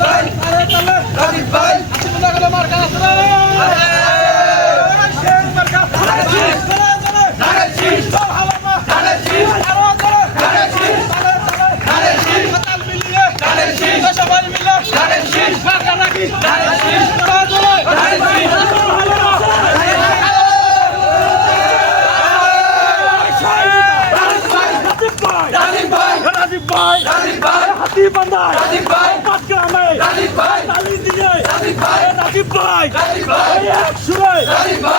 ভাই আরে চলে রাজীব ভাই আসলে গেল মার কাছে শেষ মার কাছে চলে চলে নারেশিস সব হাওয়া নারেশিস আরো চলে নারেশিস চলে চলে নারেশিস মাতাল মিলিয়ে নারেশিস সবাই মিলে নারেশিস মার কাছে নারেশিস চলে চলে নারেশিস রাজীব ভাই হাতি বান্ধায় রাজীব ভাই পাটগ্রামে রাজীব ভাই তালি দিয়ে রাজীব ভাই এক সুরে রাজীব ভাই